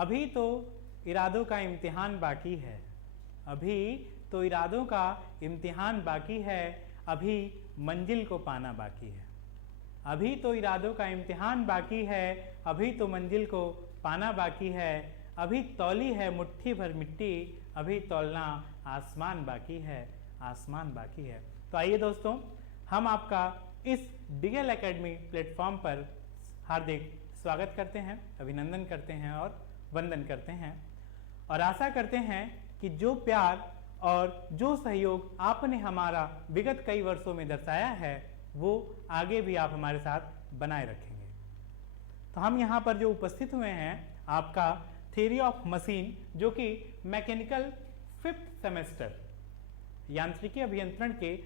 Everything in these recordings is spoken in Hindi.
अभी तो इरादों का इम्तिहान बाकी है, अभी तो इरादों का इम्तिहान बाकी है, अभी मंजिल को पाना बाकी है। अभी तो इरादों का इम्तिहान बाकी है, अभी तो मंजिल को पाना बाकी है। अभी तौली है मुट्ठी भर मिट्टी, अभी तौलना आसमान बाकी है, आसमान बाकी है। तो आइए दोस्तों, हम आपका इस डीएल एकेडमी प्लेटफॉर्म पर हार्दिक स्वागत करते हैं, अभिनंदन करते हैं और वंदन करते हैं, और आशा करते हैं कि जो प्यार और जो सहयोग आपने हमारा विगत कई वर्षों में दर्शाया है वो आगे भी आप हमारे साथ बनाए रखेंगे। तो हम यहाँ पर जो उपस्थित हुए हैं, आपका थ्योरी ऑफ मशीन जो कि मैकेनिकल 5th सेमेस्टर यांत्रिकी अभियंत्रण के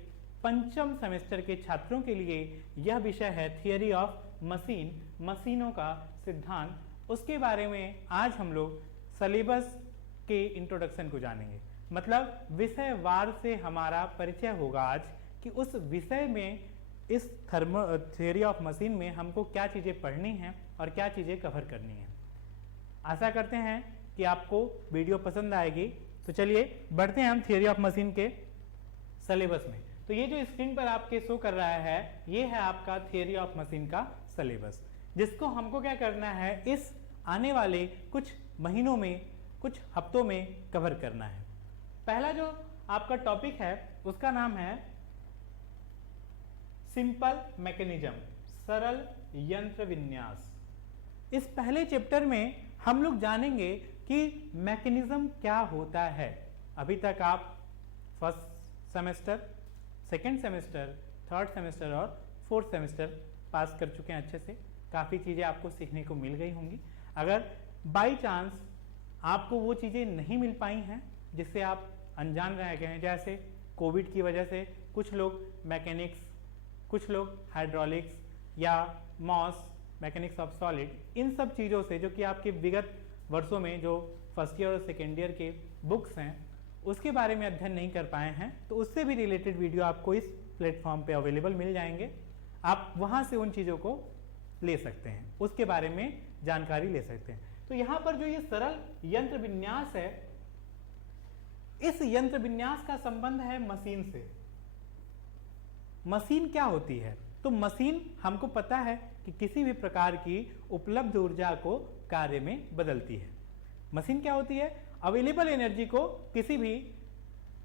5म सेमेस्टर के छात्रों के लिए यह विषय है थ्योरी ऑफ मशीन, मशीनों का सिद्धांत। उसके बारे में आज हम लोग सिलेबस के इंट्रोडक्शन को जानेंगे, मतलब विषयवार से हमारा परिचय होगा आज कि उस विषय में इस थ्योरी ऑफ मशीन में हमको क्या चीज़ें पढ़नी हैं और क्या चीज़ें कवर करनी हैं। आशा करते हैं कि आपको वीडियो पसंद आएगी। तो चलिए बढ़ते हैं हम थ्योरी ऑफ मशीन के सिलेबस में। तो ये जो स्क्रीन पर आपके शो कर रहा है, ये है आपका थ्योरी ऑफ मशीन का सिलेबस, जिसको हमको क्या करना है, इस आने वाले कुछ महीनों में, कुछ हफ्तों में कवर करना है। पहला जो आपका टॉपिक है उसका नाम है सिंपल मैकेनिज्म, सरल यंत्र विन्यास। इस पहले चैप्टर में हम लोग जानेंगे कि मैकेनिज्म क्या होता है। अभी तक आप 1st semester, 2nd semester, 3rd semester और 4th सेमेस्टर पास कर चुके हैं अच्छे से, काफ़ी चीज़ें आपको सीखने को मिल गई होंगी। अगर बाई चांस आपको वो चीज़ें नहीं मिल पाई हैं जिससे आप अनजान रह गए हैं, जैसे कोविड की वजह से कुछ लोग मैकेनिक्स, कुछ लोग हाइड्रोलिक्स या मॉस, मैकेनिक्स ऑफ सॉलिड, इन सब चीज़ों से जो कि आपके विगत वर्षों में जो फर्स्ट ईयर और सेकेंड ईयर के बुक्स हैं उसके बारे में अध्ययन नहीं कर पाए हैं, तो उससे भी रिलेटेड वीडियो आपको इस प्लेटफॉर्म पे अवेलेबल मिल जाएंगे। आप वहाँ से उन चीज़ों को ले सकते हैं, उसके बारे में जानकारी ले सकते हैं। तो यहाँ पर जो ये सरल यंत्र विन्यास है, इस यंत्र विन्यास का संबंध है मशीन से। मशीन क्या होती है? तो मशीन हमको पता है कि किसी भी प्रकार की उपलब्ध ऊर्जा को कार्य में बदलती है। मशीन क्या होती है? अवेलेबल एनर्जी को किसी भी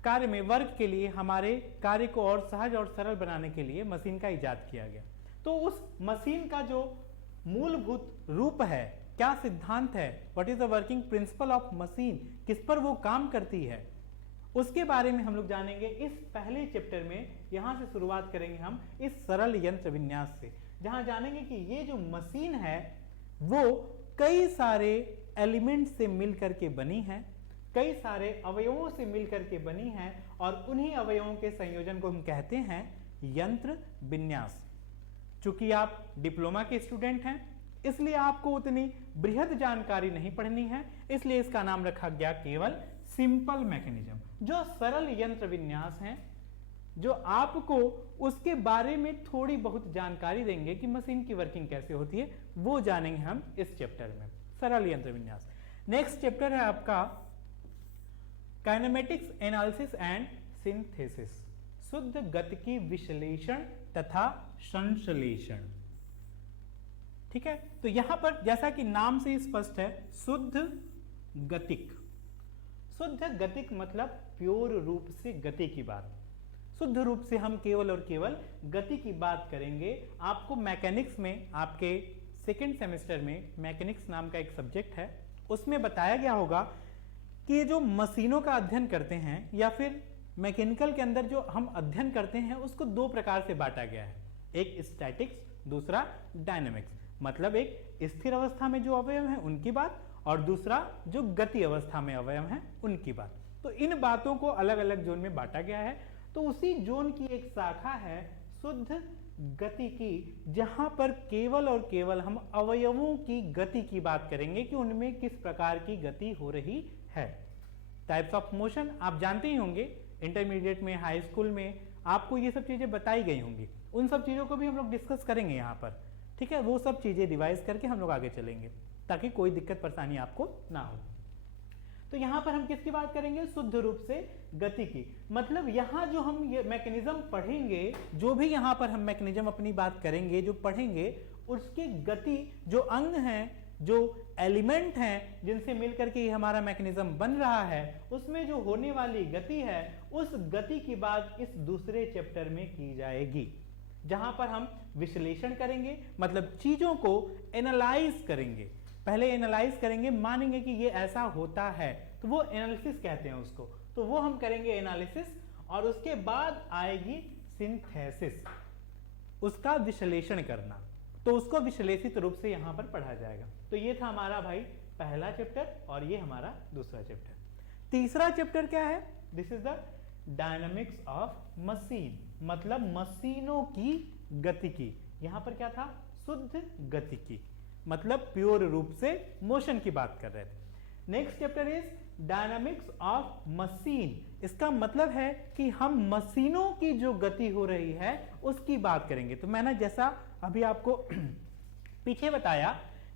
कार्य में, वर्क के लिए, हमारे कार्य को और सहज और सरल बनाने के लिए मशीन का इजाद किया गया। तो उस मशीन का जो मूलभूत रूप है, क्या सिद्धांत है, what is the working principle of machine, किस पर वो काम करती है, उसके बारे में हम लोग जानेंगे इस पहले चैप्टर में। यहां से शुरुआत करेंगे हम इस सरल यंत्र विन्यास से, जहां जानेंगे कि ये जो मशीन है वो कई सारे एलिमेंट से मिलकर के बनी है, कई सारे अवयवों से मिलकर के बनी है, और उन्हीं अवयवों के संयोजन को हम कहते हैं यंत्र विन्यास। चूंकि आप डिप्लोमा के स्टूडेंट हैं, इसलिए आपको उतनी बृहद जानकारी नहीं पढ़नी है, इसलिए इसका नाम रखा गया केवल सिंपल मैकेनिज्म। जो सरल यंत्र विन्यास हैं, जो आपको उसके बारे में थोड़ी बहुत जानकारी देंगे कि मशीन की वर्किंग कैसे होती है, वो जानेंगे हम इस चैप्टर में, सरल यंत्र विन्यास। नेक्स्ट चैप्टर है आपका काइनेमेटिक्स एनालिसिस एंड सिंथेसिस, शुद्ध गतिकी विश्लेषण तथा संश्लेषण। ठीक है, तो यहां पर जैसा कि नाम से स्पष्ट है, शुद्ध गतिक। शुद्ध गतिक मतलब प्योर रूप से गति की बात, शुद्ध रूप से हम केवल और केवल गति की बात करेंगे। आपको मैकेनिक्स में, आपके 2nd सेमेस्टर में मैकेनिक्स नाम का एक सब्जेक्ट है, उसमें बताया गया होगा कि ये जो मशीनों का अध्ययन करते हैं या फिर मैकेनिकल के अंदर जो हम अध्ययन करते हैं उसको 2 प्रकार से बांटा गया है, एक स्टैटिक्स, दूसरा डायनेमिक्स। मतलब एक स्थिर अवस्था में जो अवयव हैं उनकी बात, और दूसरा जो गति अवस्था में अवयव हैं उनकी बात। तो इन बातों को अलग अलग जोन में बांटा गया है। तो उसी जोन की एक शाखा है शुद्ध गतिकी, जहां पर केवल और केवल हम अवयवों की गति की बात करेंगे कि उनमें किस प्रकार की गति हो रही है। टाइप्स ऑफ मोशन आप जानते ही होंगे, इंटरमीडिएट में, हाई स्कूल में आपको ये सब चीजें बताई गई होंगी। उन सब चीजों को भी हम लोग डिस्कस करेंगे यहाँ पर, ठीक है। वो सब चीजें रिवाइज करके हम लोग आगे चलेंगे। ताकि कोई दिक्कत परेशानी आपको ना हो। तो यहां पर हम किसकी बात करेंगे? शुद्ध रूप से गति की। मतलब यहां जो हम ये मैकेनिज्म पढ़ेंगे, जो भी यहां पर हम मैकेनिज्म अपनी बात करेंगे, जो पढ़ेंगे, उसकी गति, जो अंग हैं, जो एलिमेंट हैं जिनसे मिलकर के हमारा मैकेनिज्म बन रहा है, उसमें जो होने वाली गति है, उस गति की बात इस दूसरे चैप्टर में की जाएगी, जहां पर हम विश्लेषण करेंगे, मतलब चीजों को एनालाइज करेंगे। पहले एनालाइज करेंगे, मानेंगे कि ये ऐसा होता है, तो वो एनालिसिस कहते हैं उसको, तो वो हम करेंगे एनालिसिस, और उसके बाद आएगी सिंथेसिस, उसका विश्लेषण करना, तो उसको विश्लेषित रूप से यहां पर पढ़ा जाएगा। तो ये था हमारा भाई पहला चैप्टर और ये हमारा दूसरा चैप्टर। तीसरा चैप्टर क्या है? This is the dynamics of machine, मतलब मशीनों की गतिकी। यहां पर क्या था? शुद्ध गतिकी, मतलब प्योर रूप से मोशन की बात कर रहे थे। Next chapter is dynamics of machine. इसका मतलब है कि हम मशीनों की जो गति हो रही है उसकी बात करेंगे। तो मैंने जैसा अभी आपको पीछे बताया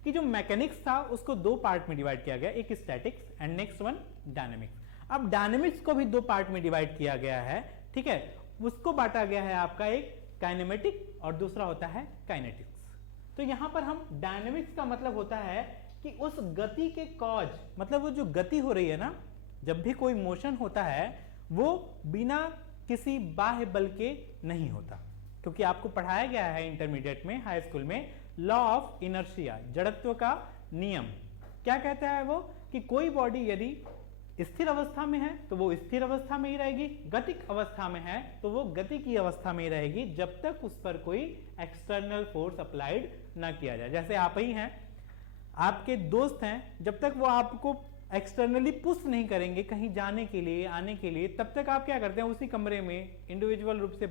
कि जो मैकेनिक्स था उसको दो पार्ट में डिवाइड किया गया, एक statics and next one dynamics. अब डायनेमिक्स को भी दो पार्ट में डिवाइड किया गया है, ठीक है। उसको बांटा गया है आपका एक काइनेमेटिक और दूसरा होता है काइनेटिक्स। तो यहां पर हम डायनेमिक्स का मतलब होता है कि उस गति के कॉज, मतलब वो जो गति हो रही है ना, जब भी कोई मोशन होता है वो बिना किसी बाह्य बल के नहीं होता, क्योंकि आपको पढ़ाया गया है इंटरमीडिएट में, हाई स्कूल में, लॉ ऑफ इनर्शिया, जड़त्व का नियम। क्या कहता है वो? कि कोई बॉडी यदि स्थिर अवस्था में है तो वो स्थिर अवस्था में ही रहेगी, गतिक अवस्था में है तो वो गति की अवस्था में ही रहेगी, जब तक उस पर कोई एक्सटर्नल फोर्स अप्लाइड ना किया जाए। जैसे आप ही हैं, आपके दोस्त हैं, जब तक वो आपको एक्सटर्नली पुश नहीं करेंगे कहीं जाने के लिए, आने के लिए, तब तक आप क्या करते हैं? उसी कमरे में इंडिविजुअल रूप से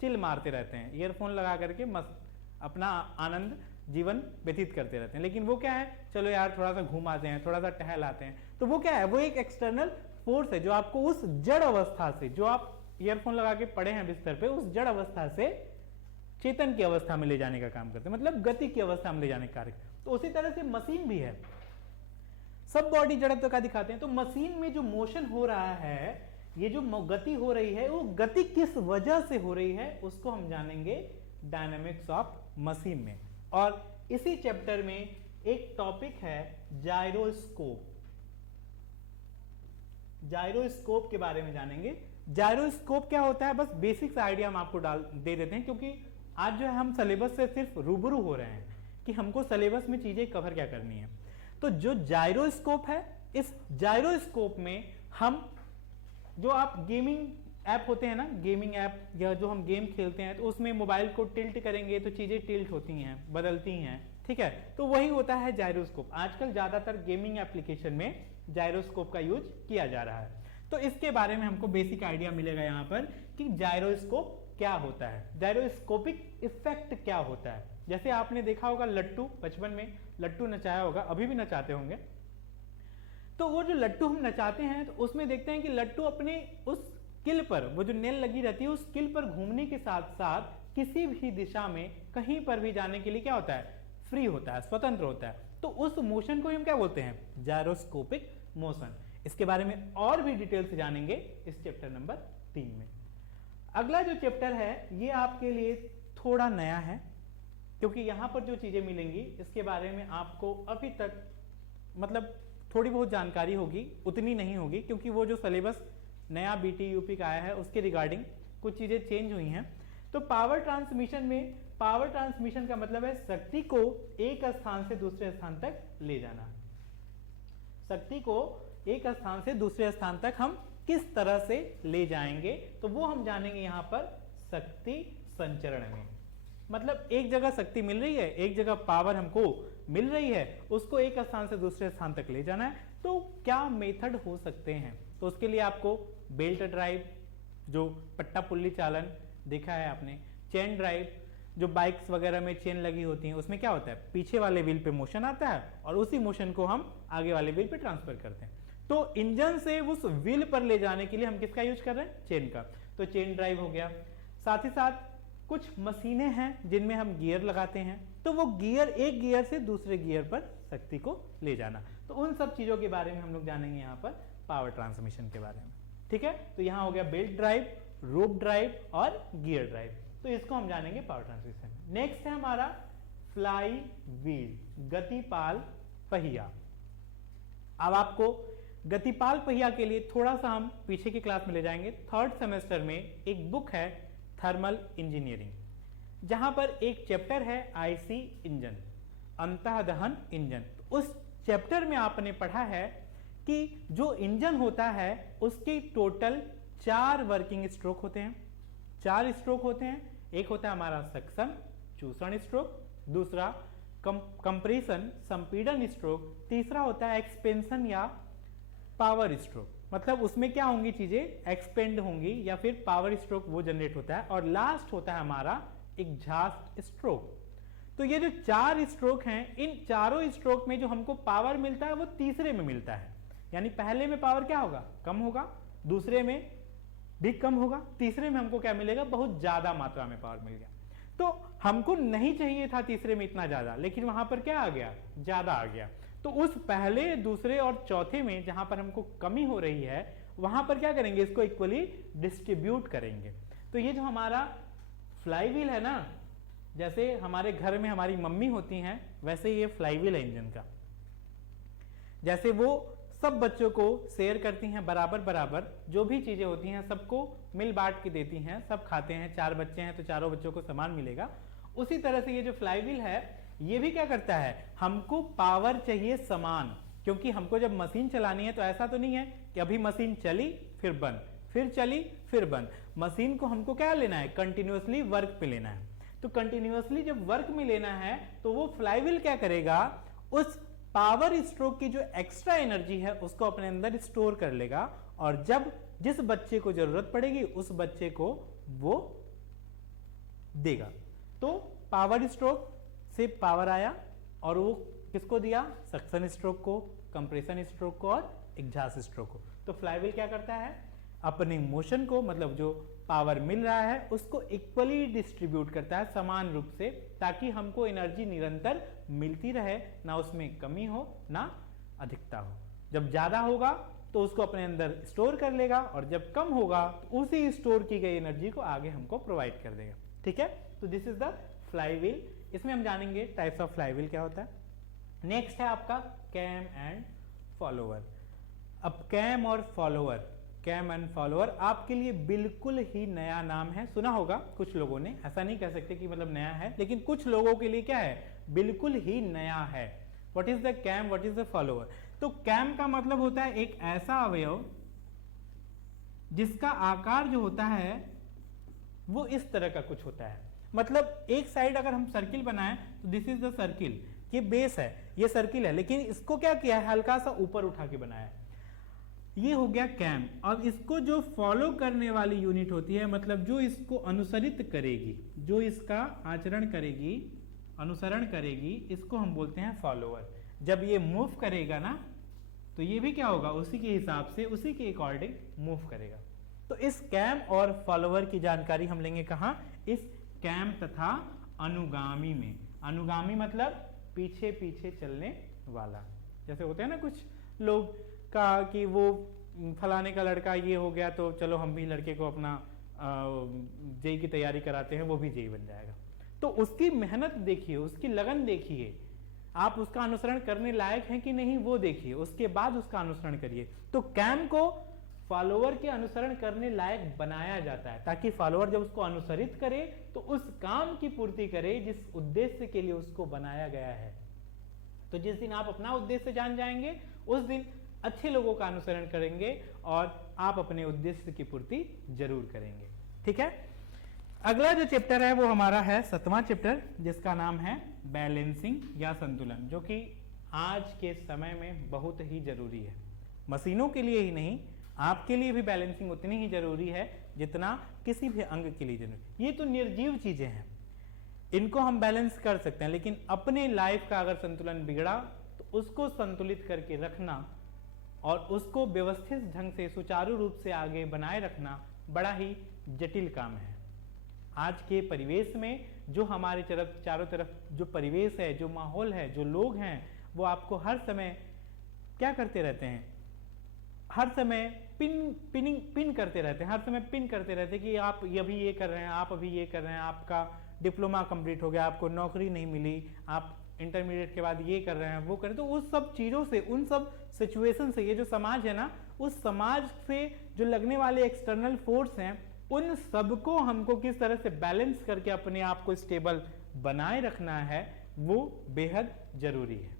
चिल मारते रहते हैं, ईयरफोन लगा करके मस्त अपना आनंद जीवन व्यतीत करते रहते हैं। लेकिन वो क्या है? चलो यार थोड़ा सा घूम आते हैं, थोड़ा सा टहल आते हैं। तो वो क्या है? वो एक एक्सटर्नल फोर्स है जो आपको उस जड़ अवस्था से, जो आप ईयरफोन लगा के पड़े हैं बिस्तर पे, उस जड़ अवस्था से चेतन की अवस्था में ले जाने का काम करते हैं, मतलब गति की अवस्था में ले जाने का कार्य। तो उसी तरह से मशीन भी है, सब बॉडी जड़त्व का दिखाते हैं। तो मशीन में जो मोशन हो रहा है, ये जो गति हो रही है, वो गति किस वजह से हो रही है उसको हम जानेंगे डायनामिक्स ऑफ मशीन में। और इसी चैप्टर में एक टॉपिक है जायरोस्कोप। जायरोस्कोप के बारे में जानेंगे। जायरोस्कोप क्या होता है, बस बेसिक्स आइडिया हम आपको दे देते हैं, क्योंकि आज जो है हम सिलेबस से सिर्फ रूबरू हो रहे हैं कि हमको सिलेबस में चीजें कवर क्या करनी है। तो जो जायरोस्कोप है, इस जायरोस्कोप में हम, जो आप गेमिंग ऐप होते हैं ना, गेमिंग ऐप, या जो हम गेम खेलते हैं, तो उसमें मोबाइल को टिल्ट करेंगे तो चीजें टिल्ट होती हैं, बदलती हैं, ठीक है। तो वही होता है जायरोस्कोप। आजकल ज्यादातर गेमिंग एप्लीकेशन में जायरोस्कोप का यूज किया जा रहा है। तो इसके बारे में हमको बेसिक आइडिया मिलेगा यहाँ पर कि जायरोस्कोप क्या होता है, जायरोस्कोपिक इफेक्ट क्या होता है। जैसे आपने देखा होगा लट्टू, बचपन में लट्टू नचाया होगा, अभी भी नचाते होंगे। तो वो जो लट्टू हम नचाते हैं तो उसमें देखते हैं कि लट्टू अपने उस किल पर, वो जो नेल लगी रहती है, उस किल पर घूमने के साथ साथ किसी भी दिशा में कहीं पर भी जाने के लिए क्या होता है? फ्री होता है, स्वतंत्र होता है। तो उस मोशन को हम क्या बोलते हैं? Gyroscopic motion. इसके बारे में और भी डिटेल से जानेंगे इस चैप्टर नंबर 3 में। अगला जो चैप्टर है ये आपके लिए थोड़ा नया है, क्योंकि यहां पर जो चीजें मिलेंगी इसके बारे में आपको अभी तक मतलब थोड़ी बहुत जानकारी होगी, उतनी नहीं होगी, क्योंकि वो जो सिलेबस नया बीटी यूपी का आया है उसके रिगार्डिंग कुछ चीजें चेंज हुई हैं। तो पावर ट्रांसमिशन में, पावर ट्रांसमिशन का मतलब है शक्ति को एक स्थान से दूसरे स्थान तक ले जाना। शक्ति को एक स्थान से दूसरे स्थान तक हम किस तरह से ले जाएंगे, तो वो हम जानेंगे यहाँ पर शक्ति संचरण में। मतलब एक जगह शक्ति मिल रही है, एक जगह पावर हमको मिल रही है, उसको एक स्थान से दूसरे स्थान तक ले जाना है। तो क्या मेथड हो सकते हैं? तो उसके लिए आपको बेल्ट ड्राइव, जो पट्टा पुल्ली चालन देखा है आपने, चेन ड्राइव, जो बाइक्स वगैरह में चेन लगी होती हैं, उसमें क्या होता है? पीछे वाले व्हील पे मोशन आता है और उसी मोशन को हम आगे वाले व्हील पे ट्रांसफर करते हैं। तो इंजन से उस व्हील पर ले जाने के लिए हम किसका यूज कर रहे हैं? चेन का। तो चेन ड्राइव हो गया। साथ ही साथ कुछ मशीनें हैं जिनमें हम गियर लगाते हैं, तो वो गियर एक गियर से दूसरे गियर पर शक्ति को ले जाना, तो उन सब चीजों के बारे में हम लोग जानेंगे यहाँ पर पावर ट्रांसमिशन के बारे में। ठीक है, तो यहाँ हो गया बेल्ट ड्राइव, रोप ड्राइव और गियर ड्राइव, तो इसको हम जानेंगे पावर ट्रांसमिशन में। नेक्स्ट है हमारा फ्लाई व्हील, गतिपाल पहिया। अब आपको गतिपाल पहिया के लिए थोड़ा सा हम पीछे की क्लास में ले जाएंगे। थर्ड सेमेस्टर में एक बुक है थर्मल इंजीनियरिंग, जहां पर एक चैप्टर है आईसी इंजन, अंतः दहन इंजन। उस चैप्टर में आपने पढ़ा है कि जो इंजन होता है उसके टोटल 4 वर्किंग स्ट्रोक होते हैं। 4 स्ट्रोक होते हैं। एक होता है हमारा सक्शन, चूषण स्ट्रोक, दूसरा कंप्रेशन, संपीड़न स्ट्रोक, तीसरा होता है एक्सपेंशन या पावर स्ट्रोक, मतलब उसमें क्या होंगी चीजें, एक्सपेंड होंगी या फिर पावर स्ट्रोक वो जनरेट होता है, और लास्ट होता है हमारा एग्जॉस्ट स्ट्रोक। तो ये जो 4 स्ट्रोक हैं, इन चारों स्ट्रोक में जो हमको पावर मिलता है वो तीसरे में मिलता है। यानी पहले में पावर क्या होगा, कम होगा, दूसरे में भी कम होगा, तीसरे में हमको क्या मिलेगा, बहुत ज्यादा मात्रा में पावर मिल गया। तो हमको नहीं चाहिए था तीसरे में इतना ज्यादा, लेकिन वहां पर क्या आ गया, ज्यादा आ गया। तो उस पहले, दूसरे और चौथे में जहां पर हमको कमी हो रही है, वहां पर क्या करेंगे, इसको इक्वली डिस्ट्रीब्यूट करेंगे। तो ये जो हमारा फ्लाईव्हील है ना, जैसे हमारे घर में हमारी मम्मी होती हैं, वैसे ये फ्लाईव्हील है इंजन का। जैसे वो सब बच्चों को शेयर करती हैं बराबर बराबर, जो भी चीजें होती हैं सबको मिल बांट के देती हैं, सब खाते हैं। 4 बच्चे हैं तो चारों बच्चों को समान मिलेगा। उसी तरह से ये जो फ्लाईव्हील है ये भी क्या करता है, हमको पावर चाहिए समान, क्योंकि हमको जब मशीन चलानी है तो ऐसा तो नहीं है कि अभी मशीन चली फिर बंद, फिर चली फिर बंद। मशीन को हमको क्या लेना है, कंटिन्यूअसली वर्क पे लेना है। तो कंटिन्यूअसली जब वर्क में लेना है तो वो फ्लाईव्हील क्या करेगा, उस पावर स्ट्रोक की जो एक्स्ट्रा एनर्जी है उसको अपने अंदर स्टोर कर लेगा, और जब जिस बच्चे को जरूरत पड़ेगी उस बच्चे को वो देगा। तो पावर स्ट्रोक से पावर आया और वो किसको दिया, सक्शन स्ट्रोक को, कंप्रेशन स्ट्रोक को और एग्जॉस्ट स्ट्रोक को। तो फ्लाईव्हील क्या करता है, अपने मोशन को, मतलब जो पावर मिल रहा है उसको इक्वली डिस्ट्रीब्यूट करता है, समान रूप से, ताकि हमको एनर्जी निरंतर मिलती रहे, ना उसमें कमी हो ना अधिकता हो। जब ज्यादा होगा तो उसको अपने अंदर स्टोर कर लेगा, और जब कम होगा तो उसी स्टोर की गई एनर्जी को आगे हमको प्रोवाइड कर देगा। ठीक है, तो दिस इज द फ्लाईव्हील। इसमें हम जानेंगे टाइप्स ऑफ फ्लाईव्हील क्या होता है। नेक्स्ट है आपका कैम एंड फॉलोअर। अब कैम और फॉलोअर, कैम एंड फॉलोअर आपके लिए बिल्कुल ही नया नाम है। सुना होगा कुछ लोगों ने, ऐसा नहीं कह सकते कि मतलब नया है, लेकिन कुछ लोगों के लिए क्या है, बिल्कुल ही नया है। What is the cam, what is the follower. तो कैम का मतलब होता है एक ऐसा अवयव जिसका आकार जो होता है वो इस तरह का कुछ होता है। मतलब एक साइड अगर हम सर्किल बनाएं तो दिस इज द सर्किल, ये बेस है, ये सर्किल है, लेकिन इसको क्या किया है, हल्का सा ऊपर उठा के बनाया है, ये हो गया कैम। अब इसको जो फॉलो करने वाली यूनिट होती है, मतलब जो इसको अनुसरित करेगी, जो इसका आचरण करेगी, अनुसरण करेगी, इसको हम बोलते हैं फॉलोअर। जब ये मूव करेगा ना तो ये भी क्या होगा, उसी के हिसाब से, उसी के अकॉर्डिंग मूव करेगा। तो इस कैम और फॉलोअर की जानकारी हम लेंगे कहाँ, इस कैम तथा अनुगामी में। अनुगामी मतलब पीछे पीछे चलने वाला। जैसे होते हैं ना कुछ लोग का कि वो फलाने का लड़का ये हो गया तो चलो हम भी लड़के को अपना जेई की तैयारी कराते हैं, वो भी जेई बन जाएगा। तो उसकी मेहनत देखिए, उसकी लगन देखिए, आप उसका अनुसरण करने लायक हैं कि नहीं वो देखिए, उसके बाद उसका अनुसरण करिए। तो कैम को फॉलोअर के अनुसरण करने लायक बनाया जाता है, ताकि फॉलोअर जब उसको अनुसरित करे तो उस काम की पूर्ति करे जिस उद्देश्य के लिए उसको बनाया गया है। तो जिस दिन आप अपना उद्देश्य जान जाएंगे उस दिन अच्छे लोगों का अनुसरण करेंगे और आप अपने उद्देश्य की पूर्ति जरूर करेंगे। ठीक है, अगला जो चैप्टर है वो हमारा है 7वां चैप्टर, जिसका नाम है बैलेंसिंग या संतुलन, जो कि आज के समय में बहुत ही जरूरी है। मशीनों के लिए ही नहीं, आपके लिए भी बैलेंसिंग उतनी ही जरूरी है जितना किसी भी अंग के लिए जरूरी। ये तो निर्जीव चीजें हैं, इनको हम बैलेंस कर सकते हैं, लेकिन अपने लाइफ का अगर संतुलन बिगड़ा तो उसको संतुलित करके रखना और उसको व्यवस्थित ढंग से सुचारू रूप से आगे बनाए रखना बड़ा ही जटिल काम है। आज के परिवेश में जो हमारे चारों तरफ जो परिवेश है, जो माहौल है, जो लोग हैं, वो आपको हर समय क्या करते रहते हैं, हर समय पिन करते रहते हैं, हर समय पिन करते रहते हैं कि आप अभी ये कर रहे हैं, आप अभी ये कर रहे हैं, आपका डिप्लोमा कंप्लीट हो गया, आपको नौकरी नहीं मिली, आप इंटरमीडिएट के बाद ये कर रहे हैं, वो कर रहे हैं। तो उस सब चीज़ों से, उन सब सिचुएशन से, ये जो समाज है ना, उस समाज से जो लगने वाले एक्सटर्नल फोर्स हैं, उन सबको हमको किस तरह से बैलेंस करके अपने आप को स्टेबल बनाए रखना है, वो बेहद जरूरी है।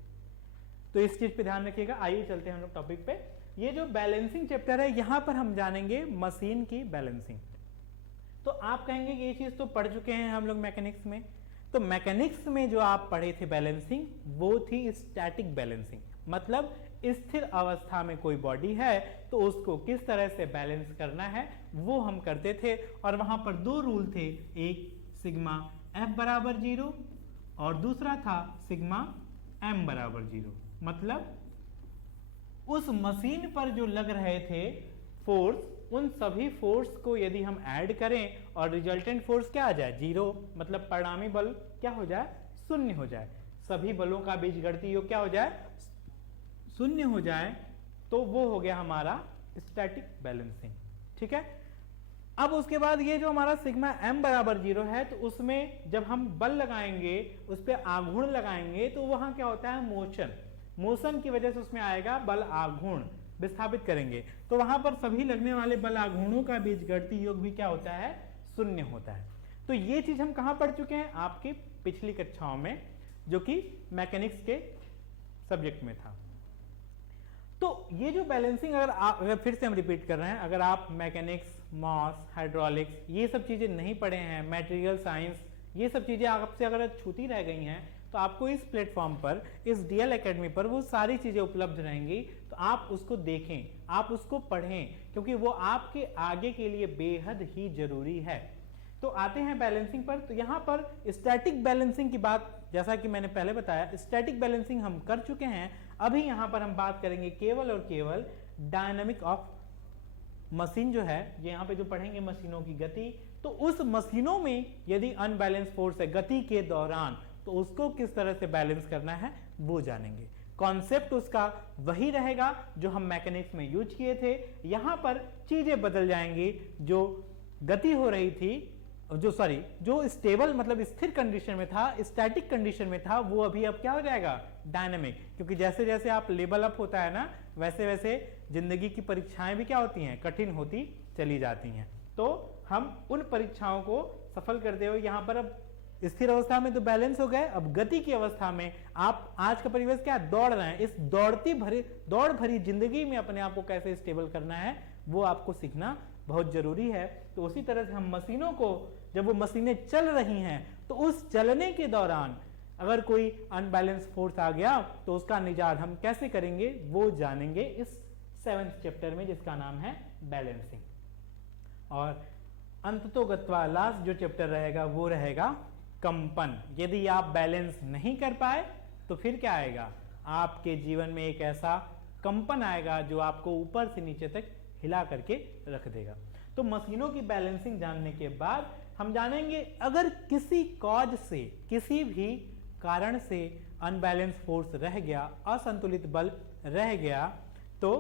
तो इस चीज पे ध्यान रखिएगा। आइए चलते हैं हम लोग टॉपिक पे। ये जो बैलेंसिंग चैप्टर है, यहां पर हम जानेंगे मशीन की बैलेंसिंग। तो आप कहेंगे कि ये चीज तो पढ़ चुके हैं हम लोग मैकेनिक्स में। तो मैकेनिक्स में जो आप पढ़े थे बैलेंसिंग, वो थी स्टैटिक बैलेंसिंग, मतलब स्थिर अवस्था में कोई बॉडी है तो उसको किस तरह से बैलेंस करना है वो हम करते थे। और वहां पर दो रूल थे, एक सिग्मा F बराबर 0 और दूसरा था सिग्मा M बराबर 0। मतलब उस मशीन पर जो लग रहे थे फोर्स, उन सभी फोर्स को यदि हम ऐड करें और रिजल्टेंट फोर्स क्या आ जाए, 0, मतलब परिणामी बल क्या हो जाए, 0 हो जाए। सभी बलों का बीजगणितीय योग क्या हो जाए, 0 हो जाए, तो वो हो गया हमारा स्टैटिक बैलेंसिंग। ठीक है। अब उसके बाद ये जो हमारा सिग्मा M बराबर 0 है, तो उसमें जब हम बल लगाएंगे, उस पर आघूर्ण लगाएंगे, तो वहां क्या होता है, मोशन की वजह से उसमें आएगा बल आघूर्ण, विस्थापित करेंगे तो वहां पर सभी लगने वाले बल आघूर्णों का बीजगणितीय योग भी क्या होता है, 0 होता है। तो ये चीज हम कहां पढ़ चुके हैं, आपकी पिछली कक्षाओं में, जो कि मैकेनिक्स के सब्जेक्ट में था। तो ये जो बैलेंसिंग, अगर फिर से हम रिपीट कर रहे हैं, अगर आप मैकेनिक्स, मास, हाइड्रोलिक्स ये सब चीजें नहीं पढ़े हैं, मटेरियल साइंस, ये सब चीजें आपसे अगर छूती रह गई हैं, तो आपको इस प्लेटफॉर्म पर, इस डीएल एकेडमी पर वो सारी चीजें उपलब्ध रहेंगी। तो आप उसको देखें, आप उसको पढ़ें, क्योंकि वो आपके आगे के लिए बेहद ही जरूरी है। तो आते हैं बैलेंसिंग पर। तो यहाँ पर स्टैटिक बैलेंसिंग की बात, जैसा कि मैंने पहले बताया, स्टैटिक बैलेंसिंग हम कर चुके हैं। अभी यहाँ पर हम बात करेंगे केवल और केवल डायनामिक ऑफ मशीन जो है, यहाँ पे जो पढ़ेंगे मशीनों की गति। तो उस मशीनों में यदि अनबैलेंस फोर्स है गति के दौरान, तो उसको किस तरह से बैलेंस करना है वो जानेंगे। कॉन्सेप्ट उसका वही रहेगा जो हम मैकेनिक्स में यूज किए थे। यहां पर चीजें बदल जाएंगी। जो गति हो रही थी, जो स्टेबल मतलब स्थिर कंडीशन में था, स्टैटिक कंडीशन में था, वो अभी अब क्या हो जाएगा, डायनामिक। क्योंकि जैसे जैसे आप लेवल अप होता है ना, वैसे वैसे जिंदगी की परीक्षाएं भी क्या होती हैं, कठिन होती चली जाती हैं। तो हम उन परीक्षाओं को सफल करते हुए यहाँ पर अब स्थिर अवस्था में तो बैलेंस हो गए, अब गति की अवस्था में आप, आज का परिवेश क्या है, दौड़ रहे हैं। इस दौड़ भरी जिंदगी में अपने आप को कैसे स्टेबल करना है वो आपको सीखना बहुत जरूरी है। तो उसी तरह से हम मशीनों को, जब वो मशीनें चल रही हैं, तो उस चलने के दौरान अगर कोई अनबैलेंस फोर्स आ गया तो उसका निजात हम कैसे करेंगे वो जानेंगे इस 7th चैप्टर में, जिसका नाम है बैलेंसिंग। और अंततोगत्वा लास्ट जो चैप्टर रहेगा वो रहेगा कंपन। यदि आप बैलेंस नहीं कर पाए तो फिर क्या आएगा, आपके जीवन में एक ऐसा कंपन आएगा जो आपको ऊपर से नीचे तक हिला करके रख देगा। तो मशीनों की बैलेंसिंग जानने के बाद हम जानेंगे, अगर किसी कॉज से, किसी भी कारण से अनबैलेंस फोर्स रह गया, असंतुलित बल रह गया, तो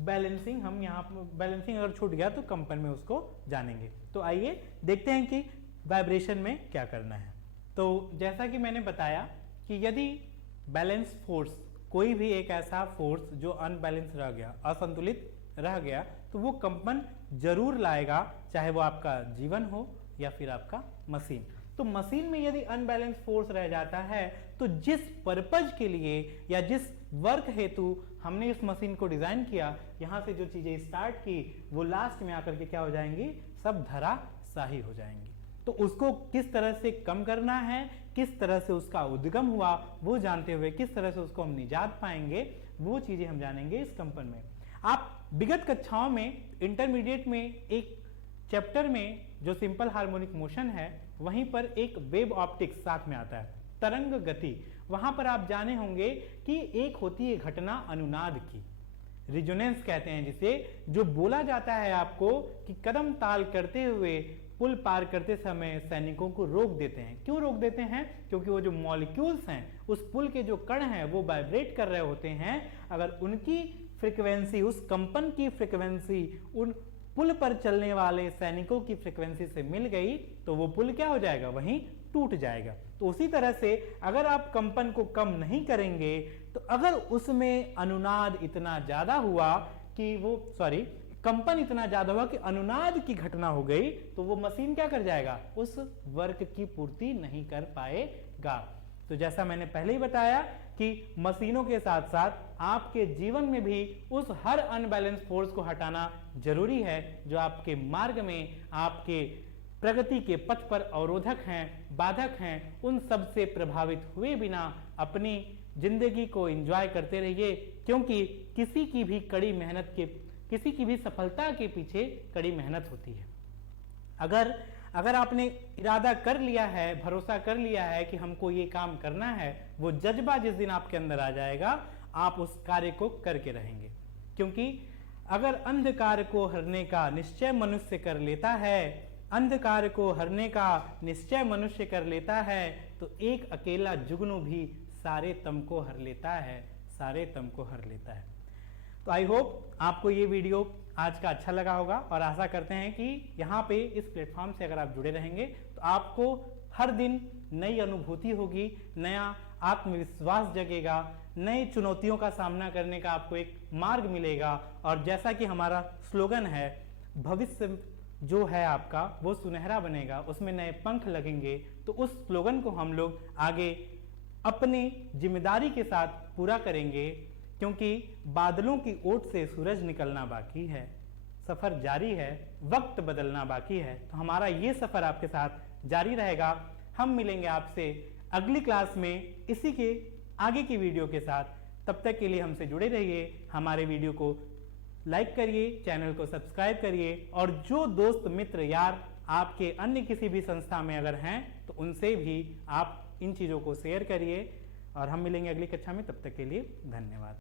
बैलेंसिंग, हम यहाँ बैलेंसिंग अगर छूट गया तो कंपन में उसको जानेंगे। तो आइए देखते हैं कि वाइब्रेशन में क्या करना है। तो जैसा कि मैंने बताया कि यदि बैलेंस फोर्स, कोई भी एक ऐसा फोर्स जो अनबैलेंस रह गया, असंतुलित रह गया, तो वो कंपन जरूर लाएगा, चाहे वो आपका जीवन हो या फिर आपका मशीन। तो मशीन में यदि अनबैलेंस फोर्स रह जाता है, तो जिस पर्पज के लिए या जिस वर्क हेतु हमने इस मशीन को डिजाइन किया, यहां से जो चीजें स्टार्ट की, वो लास्ट में आकर के क्या हो जाएंगी, सब धराशाही हो जाएंगी। तो उसको किस तरह से कम करना है, किस तरह से उसका उद्गम हुआ वो जानते हुए किस तरह से उसको हम निजात पाएंगे, वो चीजें हम जानेंगे इस कंपन में। आप विगत कक्षाओं में, इंटरमीडिएट में एक चैप्टर में जो सिंपल हार्मोनिक मोशन है, वहीं पर एक वेव ऑप्टिक्स साथ में आता है, तरंग गति। वहां पर आप जाने होंगे कि एक होती है घटना अनुनाद की, रिजोनेंस कहते हैं जिसे, जो बोला जाता है आपको कि कदम ताल करते हुए पुल पार करते समय सैनिकों को रोक देते हैं। क्यों रोक देते हैं? क्योंकि वो जो मॉलिक्यूल्स हैं उस पुल के जो कण हैं वो वाइब्रेट कर रहे होते हैं। अगर उनकी फ्रीक्वेंसी, उस कंपन की फ्रीक्वेंसी उन पुल पर चलने वाले सैनिकों की फ्रीक्वेंसी से मिल गई तो वो पुल क्या हो जाएगा? वहीं टूट जाएगा। तो उसी तरह से अगर आप कंपन को कम नहीं करेंगे तो अगर उसमें अनुनाद इतना ज्यादा हुआ कि कंपन इतना ज्यादा हुआ कि अनुनाद की घटना हो गई तो वो मशीन क्या कर जाएगा? उस वर्क की पूर्ति नहीं कर पाएगा। तो जैसा मैंने पहले ही बताया कि मशीनों के साथ साथ आपके जीवन में भी उस हर अनबैलेंस फोर्स को हटाना जरूरी है जो आपके मार्ग में, आपके प्रगति के पथ पर अवरोधक हैं, बाधक हैं। उन सब से प्रभावित हुए बिना अपनी जिंदगी को एंजॉय करते रहिए, क्योंकि किसी की भी सफलता के पीछे कड़ी मेहनत होती है। अगर आपने इरादा कर लिया है, भरोसा कर लिया है कि हमको ये काम करना है, वो जज्बा जिस दिन आपके अंदर आ जाएगा आप उस कार्य को करके रहेंगे। क्योंकि अगर अंधकार को हरने का निश्चय मनुष्य कर लेता है, अंधकार को हरने का निश्चय मनुष्य कर लेता है तो एक अकेला जुगनू भी सारे तम को हर लेता है, सारे तम को हर लेता है। तो आई होप आपको ये वीडियो आज का अच्छा लगा होगा और आशा करते हैं कि यहाँ पे इस प्लेटफॉर्म से अगर आप जुड़े रहेंगे तो आपको हर दिन नई अनुभूति होगी, नया आत्मविश्वास जगेगा, नई चुनौतियों का सामना करने का आपको एक मार्ग मिलेगा। और जैसा कि हमारा स्लोगन है, भविष्य जो है आपका वो सुनहरा बनेगा, उसमें नए पंख लगेंगे। तो उस स्लोगन को हम लोग आगे अपनी जिम्मेदारी के साथ पूरा करेंगे, क्योंकि बादलों की ओट से सूरज निकलना बाकी है, सफर जारी है, वक्त बदलना बाकी है। तो हमारा ये सफर आपके साथ जारी रहेगा। हम मिलेंगे आपसे अगली क्लास में इसी के आगे की वीडियो के साथ। तब तक के लिए हमसे जुड़े रहिए, हमारे वीडियो को लाइक करिए, चैनल को सब्सक्राइब करिए और जो दोस्त मित्र यार आपके अन्य किसी भी संस्था में अगर हैं तो उनसे भी आप इन चीज़ों को शेयर करिए। और हम मिलेंगे अगली कक्षा में, तब तक के लिए धन्यवाद।